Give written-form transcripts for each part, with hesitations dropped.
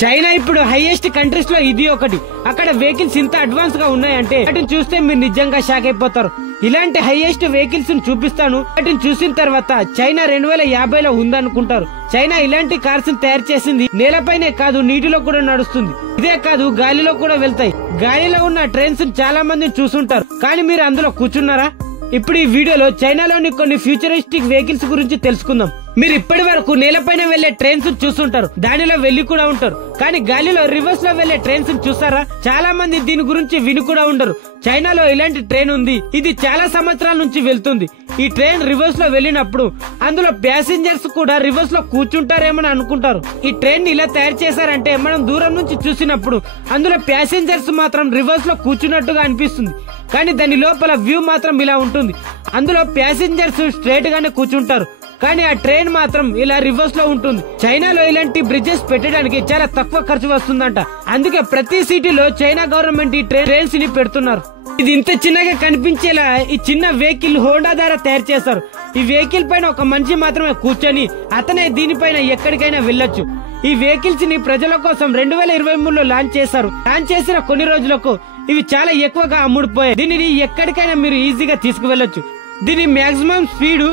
China ఇప్పుడు highest countries లో ఇది ఒకటి. అక్కడ వెహికల్స్ ఇంత అడ్వాన్స్ గా ఉన్నాయంటే వాటిని చూస్తే మీరు నిజంగా షాక్ అయిపోతారు. ఇలాంటి హైయెస్ట్ వెహికల్స్ చూపిస్తాను. వాటిని చూసిన తర్వాత చైనా 2050లో ఉందనుకుంటారు. చైనా ఇలాంటి కార్స్ తయారు చేసింది నేలపైనే కాదు, నీటిలో కూడా నడుస్తుంది. ఇదే కాదు, గాలిలో కూడా వెళ్తాయి. గాలిలో ఉన్న ట్రైన్స్ చాలా మంది చూసుంటారు, కానీ మీరు అందులో కూర్చున్నారా? ఇప్పుడు ఈ వీడియోలో చైనాలోని కొన్ని ఫ్యూచరిస్టిక్ వెహికల్స్ గురించి తెలుసుకుందాం. మీరు ఇప్పటి వరకు నేలపైన వెళ్లే ట్రైన్స్ చూస్తుంటారు, దానిలో వెళ్లి కూడా ఉంటారు. కానీ గాలిలో రివర్స్ లో వెళ్లే ట్రైన్స్ చూసారా? చాలా మంది దీని గురించి విని కూడా ఉండరు. చైనాలో ఇలాంటి ట్రైన్ ఉంది. ఇది చాలా సంవత్సరాల నుంచి వెళ్తుంది. ఈ ట్రైన్ రివర్స్ లో వెళ్ళినప్పుడు అందులో ప్యాసింజర్స్ కూడా రివర్స్ లో కూర్చుంటారేమని అనుకుంటారు. ఈ ట్రైన్ ఇలా తయారు చేశారంటే మనం దూరం నుంచి చూసినప్పుడు అందులో ప్యాసింజర్స్ మాత్రం రివర్స్ లో కూర్చున్నట్టుగా అనిపిస్తుంది. కానీ దాని లోపల వ్యూ మాత్రం ఇలా ఉంటుంది. అందులో ప్యాసింజర్స్ స్ట్రైట్ గానే కూర్చుంటారు, కానీ ఆ ట్రైన్ మాత్రం ఇలా రివర్స్ లో ఉంటుంది. చైనాలో ఇలాంటి బ్రిడ్జెస్ పెట్టడానికి చాలా తక్కువ ఖర్చు వస్తుందంట. అందుకే ప్రతి సిటీలో చైనా గవర్నమెంట్ ఈ ట్రైన్స్ ని పెడుతున్నారు. ఇది ఇంత చిన్నగా కనిపించేలా ఈ చిన్న వెహికల్ హోండా ద్వారా తయారు చేస్తారు. ఈ వెహికల్ పైన ఒక మనిషి మాత్రమే కూర్చొని అతనే దీనిపైన ఎక్కడికైనా వెళ్ళొచ్చు. ఈ వెహికల్స్ ని ప్రజల కోసం 2023లో లాంచ్ చేశారు. లాంచ్ చేసిన కొన్ని రోజులకు ఇవి చాలా ఎక్కువగా అమ్ముడుపోయాయి. దీనిని ఎక్కడికైనా మీరు ఈజీగా తీసుకువెళ్ళొచ్చు. దీని మాక్సిమం స్పీడ్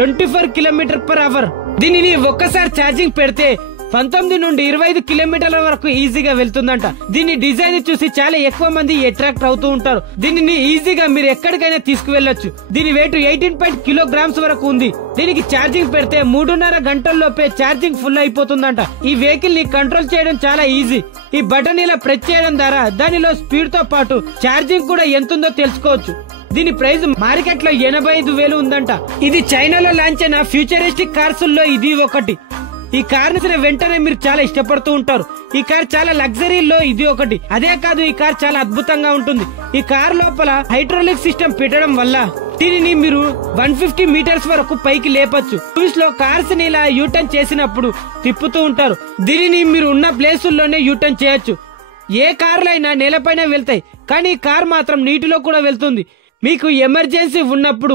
24 km/h. దీనిని ఒక్కసారి ఛార్జింగ్ పెడితే 19 నుండి 25 కిలోమీటర్ల వరకు ఈజీగా వెళ్తుందంట. దీని డిజైన్ చూసి చాలా ఎక్కువ మంది అట్రాక్ట్ అవుతూ ఉంటారు. దీనిని ఈజీగా మీరు ఎక్కడికైనా తీసుకువెళ్ళొచ్చు. దీని వెయిట్ 18 kilograms వరకు ఉంది. దీనికి ఛార్జింగ్ పెడితే 3.5 గంటల్లోపే ఛార్జింగ్ ఫుల్ అయిపోతుందంట. ఈ వెహికల్ ని కంట్రోల్ చేయడం చాలా ఈజీ. ఈ బటన్ ఇలా ప్రెస్ చేయడం ద్వారా దానిలో స్పీడ్ తో పాటు ఛార్జింగ్ కూడా ఎంతుందో తెలుసుకోవచ్చు. దీని ప్రైస్ మార్కెట్ లో 85,000 ఉందంట. ఇది చైనాలో లాంచ్ అయిన ఫ్యూచరిస్టిక్ కార్స్ లో ఇది ఒకటి. ఈ కార్ వెంటనే మీరు చాలా ఇష్టపడుతూ ఉంటారు. ఈ కార్ చాలా లగ్జరీలో ఇది ఒకటి. అదే కాదు, ఈ కార్ చాలా అద్భుతంగా ఉంటుంది. ఈ కార్ లోపల హైడ్రాలిక్ సిస్టమ్ పెట్టడం వల్ల దీనిని మీరు 150 meters వరకు పైకి లేపచ్చు. మూవీస్ లో కార్స్ ని ఇలా యూటర్న్ చేసినప్పుడు తిప్పుతూ ఉంటారు. దీనిని మీరు ఉన్న ప్లేసుల్లోనే యూటర్న్ చేయొచ్చు. ఏ కార్లు అయినా నేలపైన వెళ్తాయి, కానీ ఈ కార్ మాత్రం నీటిలో కూడా వెళ్తుంది. మీకు ఎమర్జెన్సీ ఉన్నప్పుడు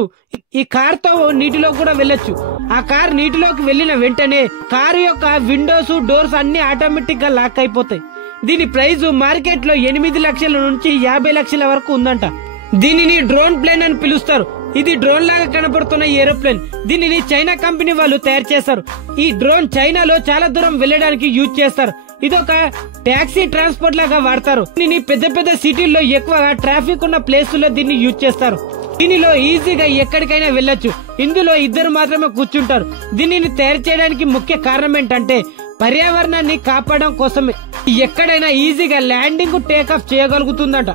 ఈ కార్ తో నీటిలో కూడా వెళ్ళొచ్చు. ఆ కార్ నీటిలోకి వెళ్లిన వెంటనే కారు యొక్క విండోస్, డోర్స్ అన్ని ఆటోమేటిక్ గా లాక్ అయిపోతాయి. దీని ప్రైస్ మార్కెట్ లో 8 లక్షల నుంచి 50 లక్షల వరకు ఉందంట. దీనిని డ్రోన్ ప్లేన్ అని పిలుస్తారు. ఇది డ్రోన్ లాగా కనపడుతున్న ఏరోప్లేన్. దీనిని చైనా కంపెనీ వాళ్ళు తయారు చేస్తారు. ఈ డ్రోన్ చైనాలో చాలా దూరం వెళ్లడానికి యూజ్ చేస్తారు. ఇదొక టాక్సీ ట్రాన్స్పోర్ట్ లాగా వాడతారు. దీనిని పెద్ద పెద్ద సిటీల్లో ఎక్కువగా ట్రాఫిక్ ఉన్న ప్లేసుల్లో దీన్ని యూజ్ చేస్తారు. దీనిలో ఈజీగా ఎక్కడికైనా వెళ్ళొచ్చు. ఇందులో 2 మాత్రమే కూర్చుంటారు. దీనిని తయారు చేయడానికి ముఖ్య కారణం ఏంటంటే పర్యావరణాన్ని కాపాడడం కోసమే. ఎక్కడైనా ఈజీగా ల్యాండింగ్, టేక్ ఆఫ్ చేయగలుగుతుందట.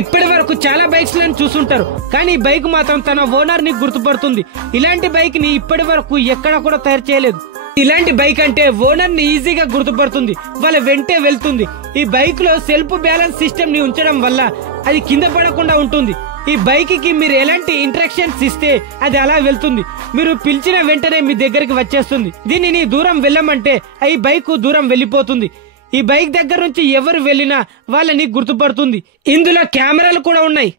ఇప్పటి వరకు చాలా బైక్స్ లను చూసుంటారు, కానీ ఈ బైక్ మాత్రం తన ఓనర్ ని గుర్తుపడుతుంది. ఇలాంటి బైక్ ని ఇప్పటి వరకు ఎక్కడ కూడా తయారు చేయలేదు. ఇలాంటి బైక్ అంటే ఓనర్ ని ఈజీగా గుర్తుపడుతుంది, వాళ్ళ వెంటే వెళ్తుంది. ఈ బైక్ లో సెల్ఫ్ బ్యాలెన్స్ సిస్టమ్ ని ఉంచడం వల్ల అది కింద పడకుండా ఉంటుంది. ఈ బైక్ కి మీరు ఎలాంటి ఇంట్రక్షన్స్ ఇస్తే అది అలా వెళ్తుంది. మీరు పిలిచిన వెంటనే మీ దగ్గరికి వచ్చేస్తుంది. దీనిని దూరం వెళ్ళమంటే ఈ బైక్ దూరం వెళ్ళిపోతుంది. ఈ బైక్ దగ్గర నుంచి ఎవరు వెళ్ళినా వాళ్ళని గుర్తుపడుతుంది. ఇందులో కెమెరాలు కూడా ఉన్నాయి.